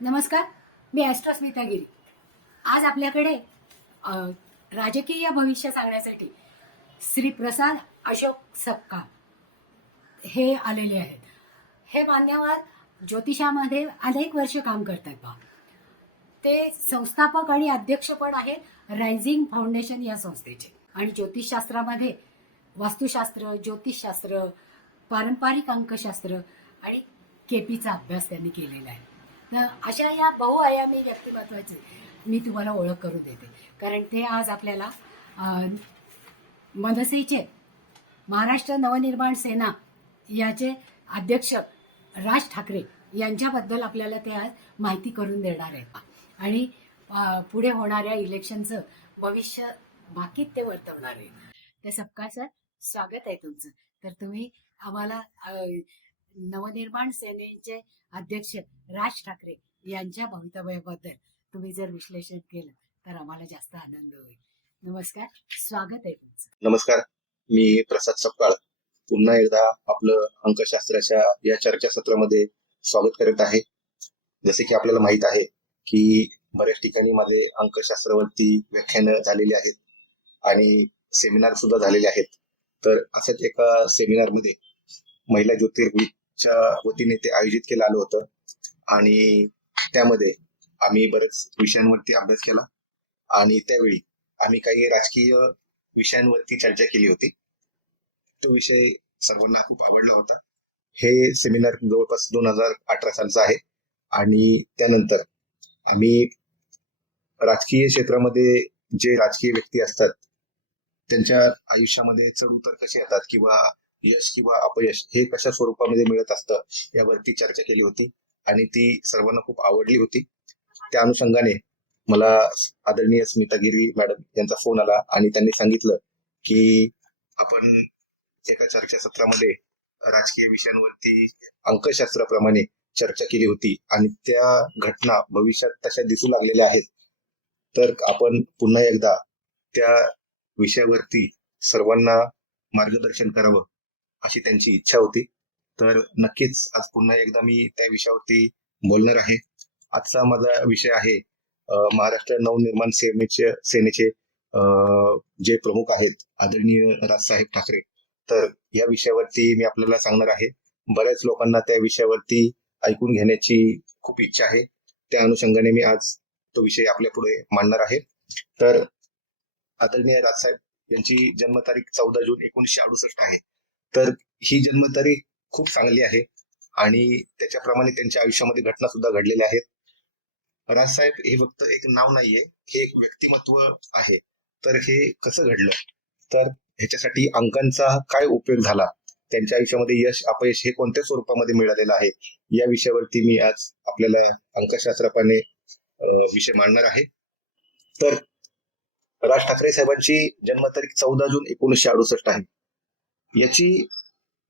नमस्कार मी ॲस्ट्रोस्मिता गिरी. आज आपल्याकडे राजकीय भविष्य सांगण्यासाठी श्री प्रसाद अशोक सपकाळ हे आलेले आहेत. हे मान्यवर ज्योतिषामध्ये अनेक वर्ष काम करतात बा. ते संस्थापक आणि अध्यक्ष पण आहेत रायझिंग फाउंडेशन या संस्थेचे. आणि ज्योतिषशास्त्रामध्ये वास्तुशास्त्र ज्योतिषशास्त्र पारंपरिक अंकशास्त्र आणि केपीचा अभ्यास त्यांनी केलेला आहे. अशा या बहुआयामी व्यक्तिमत्वाचे मी तुम्हाला ओळख करून देते. कारण ते आज आपल्याला मनसेचे महाराष्ट्र नवनिर्माण सेना याचे अध्यक्ष राज ठाकरे यांच्याबद्दल आपल्याला ते आज माहिती करून देणार आहेत. आणि पुढे होणाऱ्या इलेक्शनचं भविष्य बाकीत ते वर्तवणार आहे ते सबका सर स्वागत आहे तुमचं. तर तुम्ही आम्हाला नवनिर्माण सेनेचे अध्यक्ष राज ठाकरे यांच्या भवितव्याबद्दल तुम्ही जर विश्लेषण केलं तर आम्हाला जास्त आनंद होईल. नमस्कार स्वागत आहे तुमचं. नमस्कार मी प्रसाद सपकाळ. पुन्हा एकदा आपलं अंकशास्त्राच्या या चर्चासत्रामध्ये स्वागत करत आहे. जसे की आपल्याला माहीत आहे की बऱ्याच ठिकाणी माझे अंकशास्त्रावरती व्याख्यान झालेली आहेत आणि सेमिनार सुद्धा झालेले आहेत. तर असंच एका सेमिनारमध्ये महिला च्या वतीने ते आयोजित केलं आलं होतं. आणि त्यामध्ये आम्ही बरेच विषयांवरती अभ्यास केला. आणि त्यावेळी आम्ही काही राजकीय विषयांवरती चर्चा केली होती. तो विषय सर्वांना खूप आवडला होता. हे सेमिनार जवळपास दोन हजार अठरा सालचं आहे. आणि त्यानंतर आम्ही राजकीय क्षेत्रामध्ये जे राजकीय व्यक्ती असतात त्यांच्या आयुष्यामध्ये चढ उतर कसे येतात किंवा यश किंवा अपयश हे कशा स्वरूपामध्ये मिळत असतं यावरती चर्चा केली होती आणि ती सर्वांना खूप आवडली होती. त्या अनुषंगाने मला आदरणीय स्मिता गिरी मॅडम यांचा फोन आला आणि त्यांनी सांगितलं की आपण एका चर्चासत्रामध्ये राजकीय विषयांवरती अंकशास्त्राप्रमाणे चर्चा केली होती आणि त्या घटना भविष्यात तशा दिसू लागलेल्या आहेत. तर आपण पुन्हा एकदा त्या विषयावरती सर्वांना मार्गदर्शन करावं. अशी त्यांची इच्छा होती. तर नक्कीच आज पुन्हा एकदा मी त्या विषयावरती बोलणार आहे. आजचा माझा विषय आहे महाराष्ट्र नवनिर्माण सेनेचे सेनेचे जे प्रमुख आहेत आदरणीय राजसाहेब ठाकरे. तर या विषयावरती मी आपल्याला सांगणार आहे. बऱ्याच लोकांना त्या विषयावरती ऐकून घेण्याची खूप इच्छा आहे. त्या अनुषंगाने मी आज तो विषय आपल्या पुढे मांडणार आहे. तर आदरणीय राजसाहेब यांची जन्मतारीख चौदा जून एकोणीसशे अडुसष्ट आहे. तर ही जन्मतारीख खूप चांगली आहे. आणि त्याच्याप्रमाणे त्यांच्या आयुष्यामध्ये घटना सुद्धा घडलेल्या आहेत. राजसाहेब हे फक्त एक नाव नाहीये हे एक व्यक्तिमत्व आहे. तर हे कसं घडलं? तर ह्याच्यासाठी अंकांचा काय उपयोग झाला? त्यांच्या आयुष्यामध्ये यश अपयश हे कोणत्या स्वरूपामध्ये मिळालेलं आहे? या विषयावरती मी आज आपल्याला अंकशास्त्रापाने विषय मांडणार आहे. तर राज ठाकरे साहेबांची जन्मतारीख चौदा जून एकोणीसशे अडुसष्ट आहे. याची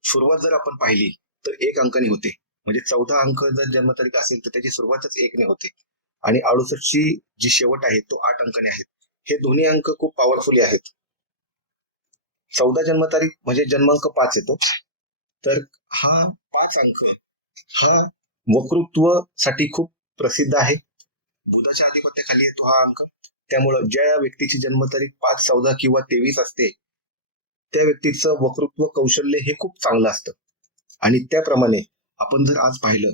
सुरुवात जर आपण पाहिली तर एक अंकाने होते. म्हणजे चौदा अंक जर जन्मतारीख असेल तर त्याची सुरुवातच एकने होते. आणि अडुसष्टची जी शेवट आहे तो आठ अंकाने आहेत हे दोन्ही अंक खूप पॉवरफुली आहेत. चौदा जन्मतारीख म्हणजे जन्मांक पाच येतो. तर हा पाच अंक हा वक्तृत्वसाठी खूप प्रसिद्ध आहे. बुधाच्या आधिपत्याखाली येतो हा अंक. त्यामुळं ज्या व्यक्तीची जन्मतारीख पाच चौदा किंवा तेवीस असते त्या व्यक्तीचं वक्तृत्व कौशल्य हे खूप चांगलं असतं. आणि त्याप्रमाणे आपण जर आज पाहिलं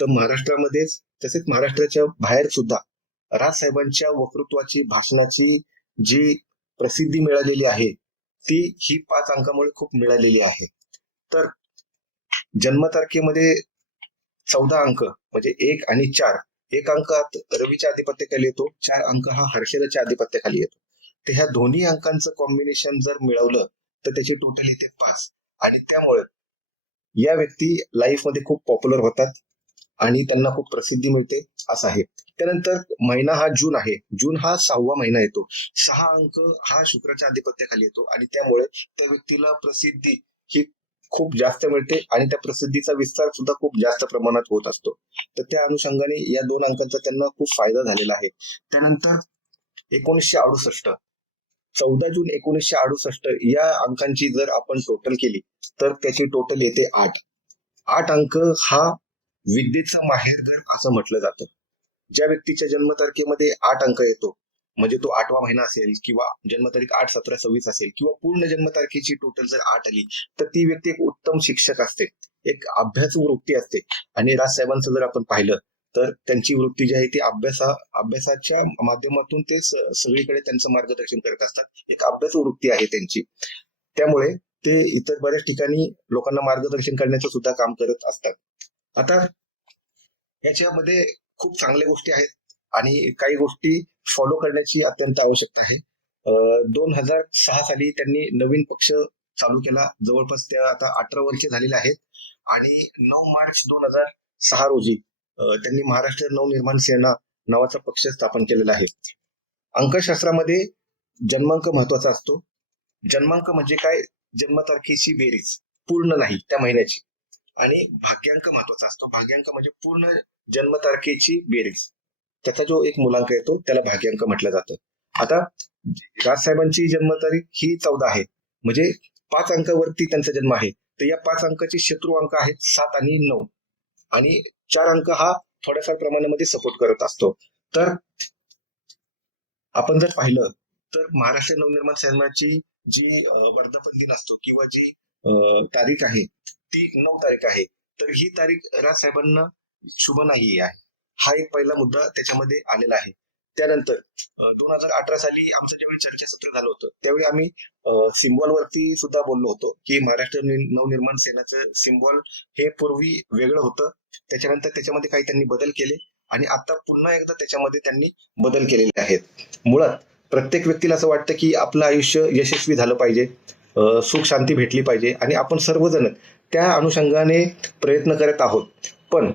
तर महाराष्ट्रामध्येच तसेच महाराष्ट्राच्या बाहेर सुद्धा राजसाहेबांच्या वक्तृत्वाची भाषणाची जी प्रसिद्धी मिळालेली आहे ती ही पाच अंकामुळे खूप मिळालेली आहे. तर जन्मतारखेमध्ये चौदा अंक म्हणजे एक आणि चार एक अंकात रवीच्या आधिपत्याखाली येतो चार अंक हा हर्षदाच्या आधिपत्याखाली येतो. तर ह्या दोन्ही अंकांचं कॉम्बिनेशन जर मिळवलं तर त्याचे टोटल येते पाच. आणि त्यामुळे या व्यक्ती लाईफमध्ये खूप पॉप्युलर होतात आणि त्यांना खूप प्रसिद्धी मिळते असं आहे. त्यानंतर महिना हा जून आहे. जून हा सहावा महिना येतो. सहा अंक हा शुक्राच्या आधिपत्याखाली येतो आणि त्यामुळे त्या व्यक्तीला प्रसिद्धी ही खूप जास्त मिळते आणि त्या प्रसिद्धीचा विस्तार सुद्धा खूप जास्त प्रमाणात होत असतो. तर त्या अनुषंगाने या दोन अंकांचा त्यांना खूप फायदा झालेला आहे. त्यानंतर एकोणीसशे अडुसष्ट. चौदा जून एकोणीसशे अडुसष्ट या अंकांची जर आपण टोटल केली तर त्याची टोटल येते आठ. आठ अंक हा विद्येचं माहेरघर असं म्हटलं जातं. ज्या व्यक्तीच्या जन्मतारखेमध्ये आठ अंक येतो म्हणजे तो आठवा महिना असेल किंवा जन्मतारीख आठ सतरा सव्वीस असेल किंवा पूर्ण जन्मतारखेची टोटल जर आठ आली तर ती व्यक्ती एक उत्तम शिक्षक असते एक अभ्यास वृत्ती असते. आणि राजसाहेबांचं जर आपण पाहिलं तर त्यांची वृत्ती जी आहे ती अभ्यासा अभ्यासाच्या माध्यमातून ते सगळीकडे त्यांचं मार्गदर्शन करत असतात. एक अभ्यास वृत्ती आहे त्यांची. त्यामुळे ते इतर बऱ्याच ठिकाणी लोकांना मार्गदर्शन करण्याचं सुद्धा काम करत असतात. आता याच्यामध्ये खूप चांगल्या गोष्टी आहेत आणि काही गोष्टी फॉलो करण्याची अत्यंत आवश्यकता आहे. दोन हजार सहा साली त्यांनी नवीन पक्ष चालू केला. जवळपास त्या आता अठरा वर्षे झालेले आहेत. आणि नऊ मार्च दोन हजार सहा रोजी त्यांनी महाराष्ट्र नवनिर्माण सेना नावाचा पक्ष स्थापन केलेला आहे. अंकशास्त्रामध्ये जन्मांक महत्त्वाचा असतो. जन्मांक म्हणजे काय? जन्मतारखेची बेरीज. पूर्ण नाही त्या महिन्याची. आणि भाग्यांक महत्त्वाचा असतो. भाग्यांक म्हणजे पूर्ण जन्मतारखेची बेरीज. त्याचा जो एक मुलांक येतो त्याला भाग्यांक म्हटलं जातं. आता राजसाहेबांची जन्मतारीख ही चौदा आहे. म्हणजे पाच अंकावरती त्यांचा जन्म आहे. तर या पाच अंकाचे शत्रू अंक आहेत सात आणि नऊ. आणि चार अंक हा थोड्याफार प्रमाणामध्ये सपोर्ट करत असतो. तर आपण जर पाहिलं तर महाराष्ट्र नवनिर्माण सेनाची जी वर्धापन दिन असतो किंवा जी तारीख आहे ती नऊ तारीख आहे. तर ही तारीख राजसाहेबांना शुभ नाही आहे. हा एक पहिला मुद्दा त्याच्यामध्ये आलेला आहे. त्यानंतर दोन हजार अठरा साली आमचं ज्यावेळी चर्चासत्र झालं होतं त्यावेळी आम्ही सिम्बॉल वरती सुद्धा बोललो होतो की महाराष्ट्र नवनिर्माण सेनाचं सिम्बॉल हे पूर्वी वेगळं होतं. त्याच्यानंतर त्याच्यामध्ये काही त्यांनी बदल केले आणि आता पुन्हा एकदा त्याच्यामध्ये त्यांनी बदल केलेले आहेत. मुळात प्रत्येक व्यक्तीला असं वाटतं की आपलं आयुष्य यशस्वी झालं पाहिजे सुख शांती भेटली पाहिजे आणि आपण सर्वजण त्या अनुषंगाने प्रयत्न करत आहोत. पण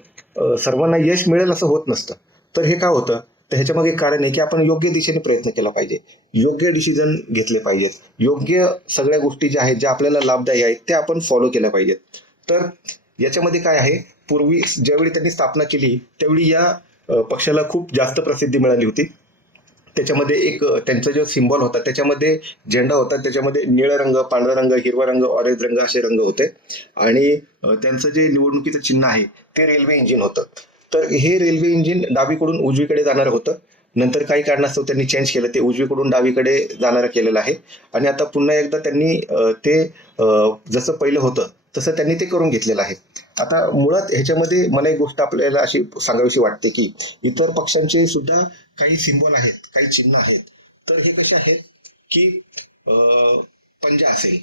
सर्वांना यश मिळेल असं होत नसतं. तर हे काय होतं? तर ह्याच्यामागे कारण आहे की आपण योग्य दिशेने प्रयत्न केला पाहिजे. योग्य डिसिजन घेतले पाहिजेत. योग्य सगळ्या गोष्टी ज्या आहेत ज्या आपल्याला लाभदायी आहेत त्या आपण फॉलो केल्या पाहिजेत. तर याच्यामध्ये काय आहे पूर्वी ज्यावेळी त्यांनी स्थापना केली त्यावेळी या पक्षाला खूप जास्त प्रसिद्धी मिळाली होती. त्याच्यामध्ये एक त्यांचा जो सिम्बॉल होता त्याच्यामध्ये झेंडा होता त्याच्यामध्ये निळा रंग पांढरा रंग हिरवा रंग ऑरेंज रंग असे रंग होते. आणि त्यांचं जे निवडणुकीचं चिन्ह आहे ते रेल्वे इंजिन होतं. तर हे रेल्वे इंजिन डावीकडून उजवीकडे जाणारं होतं. नंतर काही कारणास्तव त्यांनी चेंज केलं. ते उजवीकडून डावीकडे जाणारं केलेलं आहे. आणि आता पुन्हा एकदा त्यांनी ते जसं पहिलं होतं तसं त्यांनी ते करून घेतलेलं आहे. आता मुळात ह्याच्यामध्ये मला एक गोष्ट आपल्याला अशी सांगावीशी वाटते की इतर पक्षांचे सुद्धा काही सिम्बॉल आहेत काही चिन्ह आहेत. तर हे कसे आहेत की पंजा असेल.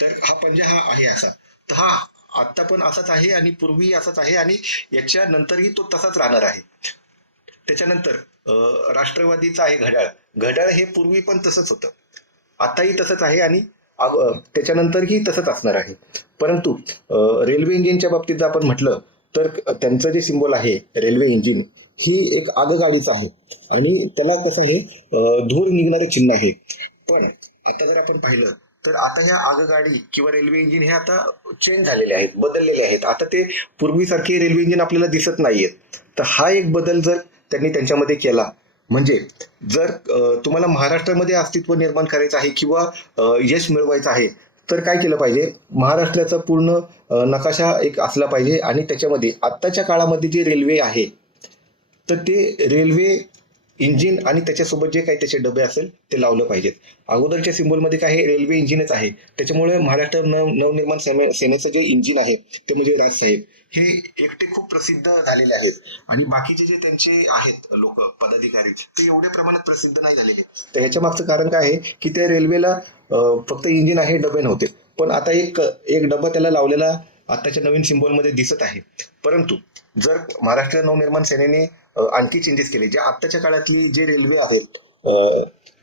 तर हा पंजा हा आहे असा. तर हा आत्ता पण असाच आहे आणि पूर्वी असाच आहे आणि याच्यानंतरही तो तसाच राहणार आहे. त्याच्यानंतर राष्ट्रवादीचा आहे घड्याळ. घड्याळ हे पूर्वी पण तसंच होतं. आताही तसंच आहे आणि त्याच्यानंतरही तसंच असणार आहे. परंतु रेल्वे इंजिनच्या बाबतीत जर आपण म्हटलं तर त्यांचं जे सिम्बॉल आहे रेल्वे इंजिन ही एक आगगाडीच आहे. आणि त्याला कसं आहे धूर निघणारं चिन्ह आहे. पण आता जर आपण पाहिलं तर आता ह्या आगगाडी किंवा रेल्वे इंजिन हे आता चेंज झालेले आहेत बदललेले आहेत. आता ते पूर्वीसारखे रेल्वे इंजिन आपल्याला दिसत नाहीयेत. तर हा एक बदल जर त्यांनी त्यांच्यामध्ये केला म्हणजे जर तुम्हाला महाराष्ट्रामध्ये अस्तित्व निर्माण करायचं आहे किंवा यश मिळवायचं आहे तर काय केलं पाहिजे? महाराष्ट्राचा पूर्ण नकाशा एक असला पाहिजे आणि त्याच्यामध्ये आत्ताच्या काळामध्ये जे रेल्वे आहे तर ते रेल्वे इंजिन आणि त्याच्यासोबत जे काही त्याचे डबे असेल ते लावलं पाहिजेत. अगोदरच्या सिम्बॉलमध्ये काय आहे रेल्वे इंजिनच आहे. त्याच्यामुळे महाराष्ट्र नव नवनिर्माण सेने- सेनेचं जे इंजिन आहे ते म्हणजे राजसाहेब हे एकटे खूप प्रसिद्ध झालेले आहेत. आणि बाकीचे जे त्यांचे आहेत लोक पदाधिकारी ते एवढ्या प्रमाणात प्रसिद्ध नाही झालेले. तर ह्याच्या मागचं कारण काय आहे की त्या रेल्वेला फक्त इंजिन आहे डबे नव्हते. पण आता एक एक डबा त्याला लावलेला आताच्या नवीन सिम्बॉलमध्ये दिसत आहे. परंतु जर महाराष्ट्र नवनिर्माण सेनेने आणखी चेंजेस केले. जे आत्ताच्या काळातली जे रेल्वे आहेत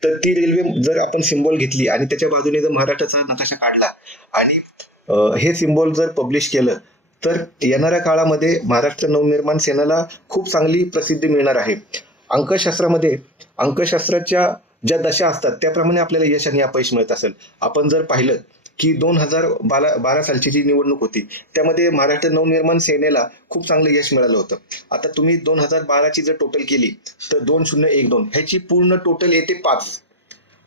तर ती रेल्वे जर आपण सिम्बॉल घेतली आणि त्याच्या बाजूने जर महाराष्ट्राचा नकाशा काढला आणि हे सिम्बॉल जर पब्लिश केलं तर येणाऱ्या काळामध्ये महाराष्ट्र नवनिर्माण सेनेला खूप चांगली प्रसिद्धी मिळणार आहे. अंकशास्त्रामध्ये अंकशास्त्राच्या ज्या दशा असतात त्याप्रमाणे आपल्याला यश आणि अपयश मिळत असेल. आपण जर पाहिलं की दोन हजार बारा बारा सालची जी निवडणूक होती त्यामध्ये महाराष्ट्र नवनिर्माण सेनेला खूप चांगलं यश मिळालं होतं. आता तुम्ही दोन हजार बाराची जर टोटल केली तर दोन शून्य एक दोन ह्याची पूर्ण टोटल येते पाच.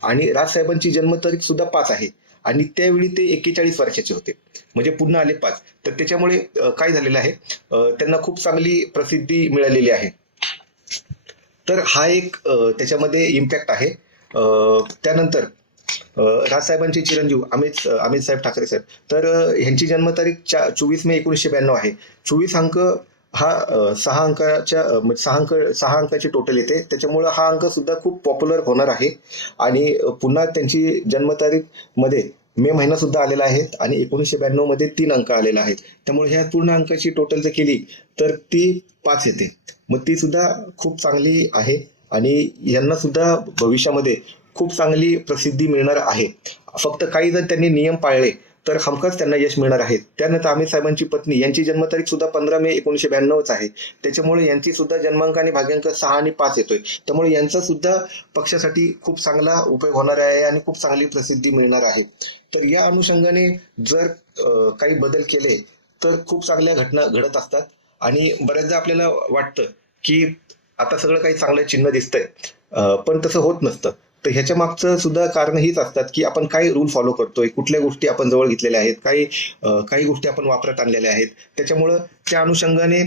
आणि राजसाहेबांची जन्मतारीख सुद्धा पाच आहे. आणि त्यावेळी ते एक्केचाळीस वर्षाचे होते. म्हणजे पुन्हा आले पाच. तर त्याच्यामुळे काय झालेलं आहे? त्यांना खूप चांगली प्रसिद्धी मिळालेली आहे. तर हा एक त्याच्यामध्ये इम्पॅक्ट आहे. त्यानंतर राजसाहेबांचे चिरंजीव अमित अमित साहेब ठाकरे साहेब. तर ह्यांची जन्मतारीख चा चोवीस मे एकोणीसशे ब्याण्णव आहे. चोवीस अंक हा सहा अंकाच्या सहा अंक सहा अंकाची टोटल येते. त्याच्यामुळं हा अंक सुद्धा खूप पॉप्युलर होणार आहे. आणि पुन्हा त्यांची जन्मतारीखमध्ये मे महिना सुद्धा आलेला आहे आणि एकोणीसशे ब्याण्णवमध्ये तीन अंक आलेला आहे. त्यामुळे ह्या पूर्ण अंकाची टोटल जर केली तर ती पाच येते. मग ती सुद्धा खूप चांगली आहे. आणि यांना सुद्धा भविष्यामध्ये खूप चांगली प्रसिद्धी मिळणार आहे. फक्त काही जर त्यांनी नियम पाळले तर हमखास त्यांना यश मिळणार आहे. त्यानंतर आमिर साहेबांची पत्नी यांची जन्मतारीख सुद्धा पंधरा मे एकोणीशे ब्याण्णवच आहे. त्याच्यामुळे यांची सुद्धा जन्मांक आणि भाग्यांक सहा आणि पाच येतोय. त्यामुळे यांचा सुद्धा पक्षासाठी खूप चांगला उपयोग होणार आहे आणि खूप चांगली प्रसिद्धी मिळणार आहे. तर या अनुषंगाने जर काही बदल केले तर खूप चांगल्या घटना घडत असतात. आणि बऱ्याचदा आपल्याला वाटतं की आता सगळं काही चांगलं चिन्ह दिसतंय. पण तसं होत नसतं. तर ह्याच्या मागचं सुद्धा कारण हीच असतात की आपण काय रूल फॉलो करतोय कुठल्या गोष्टी आपण जवळ घेतलेल्या आहेत काही काही गोष्टी आपण वापरात आणलेल्या आहेत त्याच्यामुळं त्या अनुषंगाने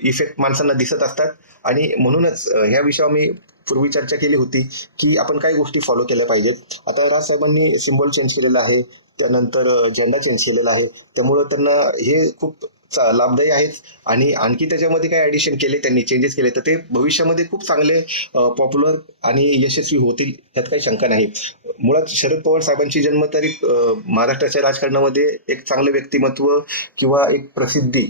इफेक्ट माणसांना दिसत असतात. आणि म्हणूनच ह्या विषयावर मी पूर्वी चर्चा केली होती की आपण काही गोष्टी फॉलो केल्या पाहिजेत. आता राजसाहेबांनी सिम्बॉल चेंज केलेला आहे त्यानंतर झेंडा चेंज केलेला आहे. त्यामुळं त्यांना हे खूप लाभदायी आहेत. आणि आणखी त्याच्यामध्ये काय ॲडिशन केले त्यांनी चेंजेस केले तर ते भविष्यामध्ये खूप चांगले पॉप्युलर आणि यशस्वी होतील यात काही शंका नाही. मुळात शरद पवार साहेबांची जन्मतारीख महाराष्ट्राच्या राजकारणामध्ये एक चांगलं व्यक्तिमत्व किंवा एक प्रसिद्धी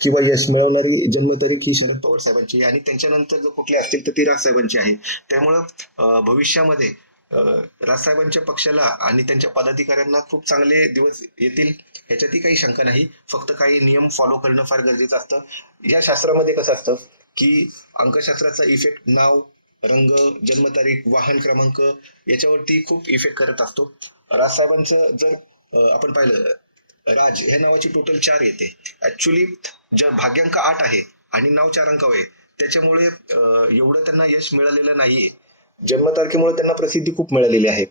किंवा यश मिळवणारी जन्मतारीख ही शरद पवार साहेबांची आहे. आणि त्यांच्यानंतर जर कुठले असतील तर ती राजसाहेबांची आहे. त्यामुळं भविष्यामध्ये राजसाहेबांच्या पक्षाला आणि त्यांच्या पदाधिकाऱ्यांना खूप चांगले दिवस येतील याच्यातही काही शंका नाही. फक्त काही नियम फॉलो करणं फार गरजेचं असतं. या शास्त्रामध्ये कसं असतं की अंकशास्त्राचा इफेक्ट नाव रंग जन्मतारीख वाहन क्रमांक याच्यावरती खूप इफेक्ट करत असतो. राजसाहेबांचं जर आपण पाहिलं राज ह्या नावाची टोटल चार येते. ऍक्च्युली ज्या भाग्यांक आठ आहे आणि नाव चार अंकाव आहे त्याच्यामुळे एवढं त्यांना यश मिळालेलं नाहीये. जन्मतारखेमुळे त्यांना प्रसिद्धी खूप मिळालेली आहे.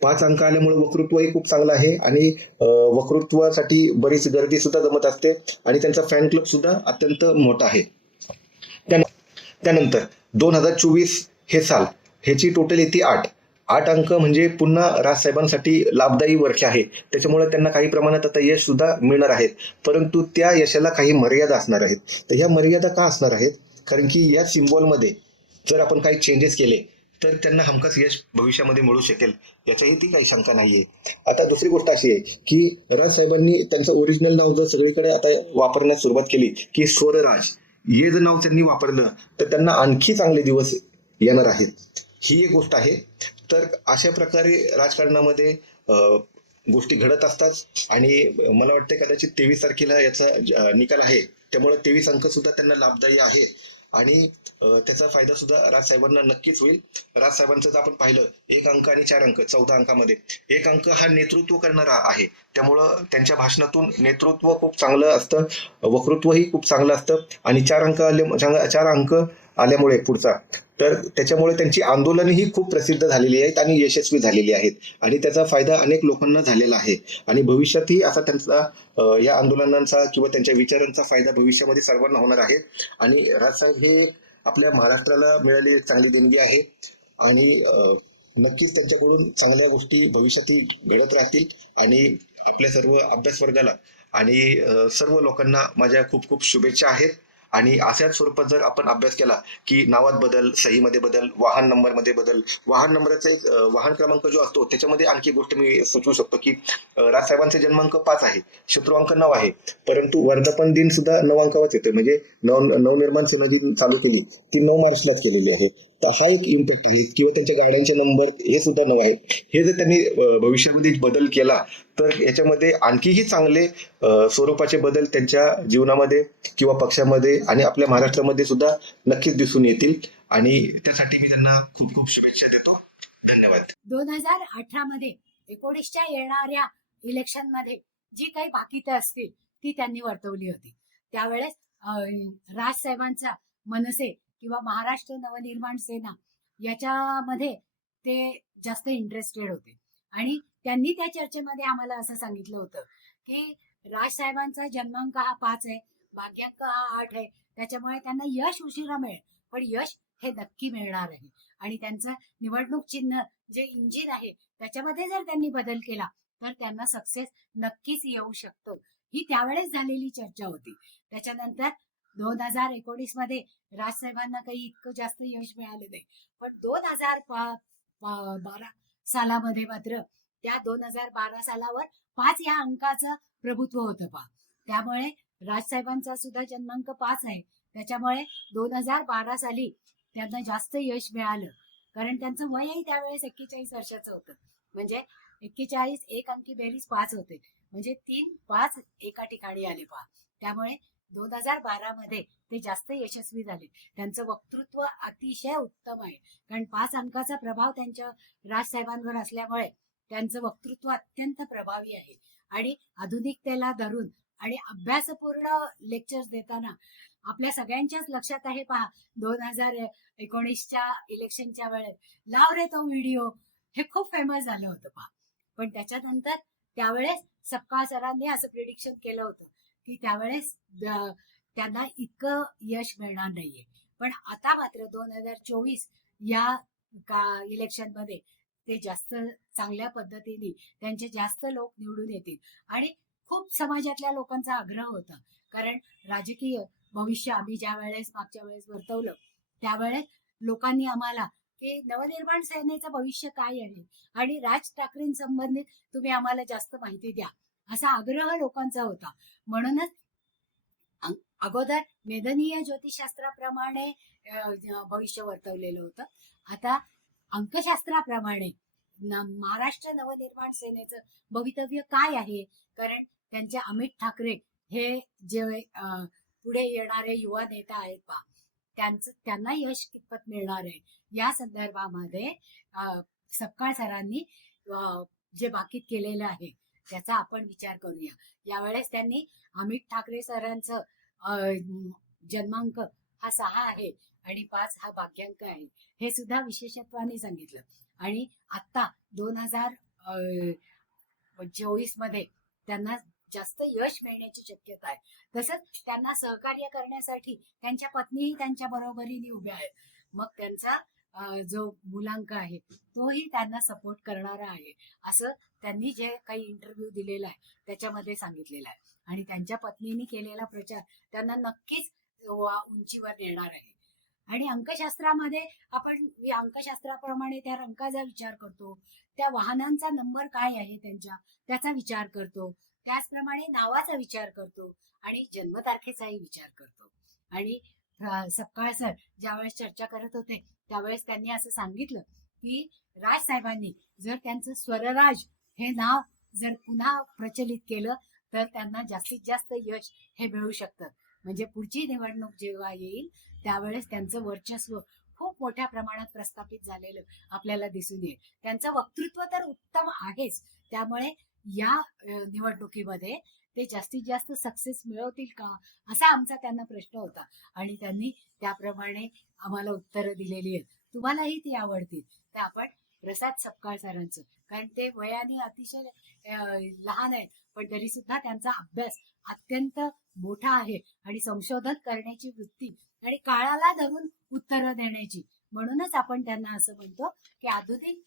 पाच अंक आल्यामुळे वक्तृत्वही खूप चांगलं आहे आणि वक्तृत्वासाठी बरीच गर्दी सुद्धा जमत असते आणि त्यांचा फॅन क्लब सुद्धा अत्यंत मोठा आहे. त्यानंतर दोन हजार चोवीस हे साल ह्याची टोटल येते आठ. आठ अंक म्हणजे पुन्हा राजसाहेबांसाठी लाभदायी वर्ष आहे. त्याच्यामुळे त्यांना काही प्रमाणात आता यश सुद्धा मिळणार आहेत परंतु त्या यशाला काही मर्यादा असणार आहेत. तर ह्या मर्यादा का असणार आहेत? कारण की या सिम्बॉलमध्ये जर आपण काही चेंजेस केले तर त्यांना हमखास यश भविष्यामध्ये मिळू शकेल याच्याही ती काही शंका नाहीये. आता दुसरी गोष्ट अशी आहे की राजसाहेबांनी त्यांचं ओरिजिनल नाव जर सगळीकडे आता वापरण्यास सुरुवात केली की स्वरराज हे जर नाव त्यांनी वापरलं तर त्यांना आणखी चांगले दिवस येणार आहेत. ही एक गोष्ट आहे. तर अशा प्रकारे राजकारणामध्ये गोष्टी घडत असतात आणि मला वाटतं कदाचित तेवीस तारखेला याचा निकाल आहे. त्यामुळे तेवीस अंक सुद्धा त्यांना लाभदायी आहे आणि त्याचा फायदा सुद्धा राजसाहेबांना नक्कीच होईल. राजसाहेबांचं जर आपण पाहिलं एक अंक आणि चार अंक चौदा अंकामध्ये एक अंक हा नेतृत्व करणारा आहे. त्यामुळं त्यांच्या भाषणातून नेतृत्व खूप चांगलं असतं वक्तृत्वही खूप चांगलं असतं. आणि चार अंक आले चार अंक आल्यामुळे पुढचा तर त्याच्यामुळे त्यांची आंदोलनही खूप प्रसिद्ध झालेली आहेत आणि यशस्वी झालेली आहेत. आणि त्याचा फायदा अनेक लोकांना झालेला आहे. आणि भविष्यातही असा त्यांचा या आंदोलनांचा किंवा त्यांच्या विचारांचा फायदा भविष्यामध्ये सर्वांना होणार आहे. आणि राजसाहेब हे आपल्या महाराष्ट्राला मिळालेली एक चांगली देणगी आहे. आणि नक्कीच त्यांच्याकडून चांगल्या गोष्टी भविष्यातही घडत राहतील. आणि आपल्या सर्व अभ्यास वर्गाला आणि सर्व लोकांना माझ्या खूप खूप शुभेच्छा आहेत. आणि अशाच स्वरूपात जर आपण अभ्यास केला की नावात बदल सहीमध्ये बदल वाहन नंबरमध्ये बदल वाहन नंबरचा एक वाहन क्रमांक जो असतो त्याच्यामध्ये आणखी गोष्ट मी सुचवू शकतो की राजसाहेबांचा जन्मांक पाच आहे शत्रुअंक नऊ आहे परंतु वर्धापन दिन सुद्धा नऊ अंकावाच येतोय. म्हणजे नव नवनिर्माण सेना जी चालू केली ती नऊ मार्चलाच केलेली आहे. हा एक इम्पॅक्ट आहे. किंवा त्यांच्या गाड्यांचे नंबर हे सुद्धा नऊ आहे हे जर त्यांनी भविष्यामध्ये बदल केला तर याच्यामध्ये आणखीही चांगले स्वरूपाचे बदल त्यांच्या जीवनामध्ये किंवा पक्षामध्ये आणि आपल्या महाराष्ट्रामध्ये सुद्धा नक्कीच दिसून येतील. आणि त्यासाठी मी त्यांना खूप खूप शुभेच्छा देतो. धन्यवाद. दोन हजार अठरा मध्ये एकोणीसच्या येणाऱ्या इलेक्शनमध्ये जी काही बाकीत असतील ती त्यांनी वर्तवली होती. त्यावेळेस राज राजसाहेबांचा मनसे किंवा महाराष्ट्र नवनिर्माण सेना याच्यामध्ये ते जास्त इंटरेस्टेड होते. आणि त्यांनी त्या चर्चेमध्ये आम्हाला असं सांगितलं होतं की राजसाहेबांचा जन्मांक हा पाच आहे भाग्यांक हा आठ आहे त्याच्यामुळे त्यांना यश उशिरा मिळेल पण यश हे नक्की मिळणार आहे. आणि त्यांचं निवडणूक चिन्ह जे इंजिन आहे त्याच्यामध्ये जर त्यांनी बदल केला तर त्यांना सक्सेस नक्कीच येऊ शकतो. ही त्यावेळेस झालेली चर्चा होती. त्याच्यानंतर दोन हजार एकोणीसमध्ये राजसाहेबांना काही इतकं जास्त यश मिळालं नाही. पण दोन हजार बारा सालामध्ये मात्र त्या दोन हजार बारा सालावर पाच या अंकाचं प्रभुत्व होतं पा त्यामुळे राजसाहेबांचा सुद्धा जन्मांक पाच आहे. त्याच्यामुळे दोन हजार बारा साली त्यांना जास्त यश मिळालं. कारण त्यांचं वयही त्यावेळेस एक्केचाळीस वर्षाचं होतं. म्हणजे एक्केचाळीस एक अंकी बेरीज पाच होते. म्हणजे तीन पाच एका ठिकाणी आले पहा. त्यामुळे दोन हजार बारा मध्ये ते जास्त यशस्वी झाले. त्यांचं वक्तृत्व अतिशय उत्तम आहे. कारण पाच अंकाचा प्रभाव त्यांच्या राजसाहेबांवर असल्यामुळे त्यांचं वक्तृत्व अत्यंत प्रभावी आहे. आणि आधुनिकतेला धरून आणि अभ्यासपूर्ण लेक्चर्स देताना आपल्या सगळ्यांच्याच लक्षात आहे पहा दोन हजार एकोणीसच्या इलेक्शनच्या वेळेस लाव रे तो व्हिडिओ हे खूप फेमस झालं होतं पहा. पण त्याच्यानंतर त्यावेळेस सपकाळ सरांनी असं प्रिडिक्शन केलं होतं. की त्यावेळेस त्यांना इतकं यश मिळणार नाहीये. पण आता मात्र दोन हजार चोवीस या का इलेक्शनमध्ये ते जास्त चांगल्या पद्धतीने त्यांचे जास्त लोक निवडून येतील. आणि खूप समाजातल्या लोकांचा आग्रह होता. कारण राजकीय भविष्य आम्ही ज्या वेळेस मागच्या वेळेस वर्तवलं त्यावेळेस लोकांनी आम्हाला की नवनिर्माण सेनेचं भविष्य काय आहे? आणि राज ठाकरेंसंबंधित तुम्ही आम्हाला जास्त माहिती द्या. असा आग्रह लोकांचा होता. म्हणूनच अगोदर मेदनीय ज्योतिषशास्त्राप्रमाणे भविष्य वर्तवलेलं होतं. आता अंकशास्त्राप्रमाणे महाराष्ट्र नवनिर्माण सेनेचं भवितव्य काय आहे? कारण त्यांचे अमित ठाकरे हे जे अं, पुढे येणारे युवा नेता आहेत पा त्यांचं त्यांना यश कितपत मिळणार आहे? या संदर्भामध्ये सपकाळ सरांनी अं, जे बाकीत केलेलं आहे त्याचा आपण विचार करूया. यावेळेस त्यांनी अमित ठाकरे सरांचं जन्मांक हा सहा आहे आणि पाच हा भाग्यांक आहे. हे सुद्धा विशेषत्वाने सांगितलं. आणि आता दोन हजार चोवीसमध्ये त्यांना जास्त यश मिळण्याची शक्यता आहे. तसंच त्यांना सहकार्य करण्यासाठी त्यांच्या पत्नीही त्यांच्या बरोबरीने उभ्या आहेत. मग त्यांचा जो मुलांक आहे तोही त्यांना सपोर्ट करणारा आहे. असं त्यांनी जे काही इंटरव्ह्यू दिलेला आहे त्याच्यामध्ये सांगितलेलं आहे. आणि त्यांच्या पत्नीने केलेला प्रचार त्यांना नक्कीच उंचीवर नेणार आहे. आणि अंकशास्त्रामध्ये आपण अंकशास्त्राप्रमाणे त्या रंकाचा विचार करतो त्या वाहनांचा नंबर काय आहे त्यांच्या त्याचा विचार करतो त्याचप्रमाणे नावाचा विचार करतो आणि जन्मतारखेचाही विचार करतो. आणि सपकाळ सर ज्यावेळेस चर्चा करत होते त्यावेळेस त्यांनी असं सांगितलं की राज साहेबांनी जर त्यांचं स्वरराज हे नाव जर पुन्हा प्रचलित केलं तर त्यांना जास्तीत जास्त यश हे मिळू शकतं. म्हणजे पुढची निवडणूक जेव्हा येईल त्यावेळेस त्यांचं वर्चस्व खूप मोठ्या प्रमाणात प्रस्थापित झालेलं आपल्याला दिसून येईल. त्यांचं वक्तृत्व तर उत्तम आहेच. त्यामुळे या निवडणुकीमध्ये ते जास्तीत जास्त सक्सेस मिळवतील का असा आमचा त्यांना प्रश्न होता. आणि त्यांनी त्याप्रमाणे आम्हाला उत्तरं दिलेली आहेत. तुम्हालाही ती आवडतील. तर आपण प्रसाद सपकाळ सरांचं कारण ते वयाने अतिशय लहान आहेत. पण तरी सुद्धा त्यांचा अभ्यास अत्यंत मोठा आहे आणि संशोधन करण्याची वृत्ती आणि काळाला धरून उत्तरं देण्याची. म्हणूनच आपण त्यांना असं म्हणतो की आधुनिक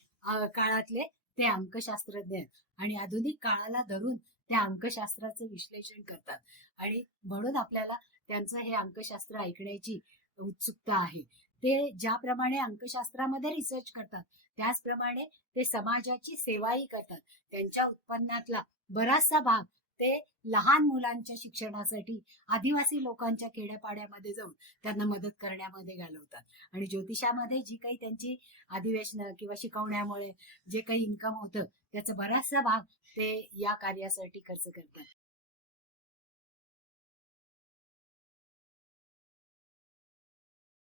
काळातले ते अंकशास्त्रज्ञ आहेत आणि आधुनिक काळाला धरून ते अंकशास्त्राचं विश्लेषण करतात. आणि म्हणून आपल्याला त्यांचं हे अंकशास्त्र ऐकण्याची उत्सुकता आहे. ते ज्याप्रमाणे अंकशास्त्रामध्ये रिसर्च करतात त्याचप्रमाणे ते समाजाची सेवाही करतात. त्यांच्या उत्पन्नातला बराचसा भाग ते लहान मुलांच्या शिक्षणासाठी आदिवासी लोकांच्या खेड्यापाड्यामध्ये जाऊन त्यांना मदत करण्यामध्ये घालवतात. आणि ज्योतिषामध्ये जी काही त्यांची अधिवेशनं किंवा शिकवण्यामुळे जे काही इन्कम होतं त्याचा बराचसा भाग ते या कार्यासाठी खर्च करतात.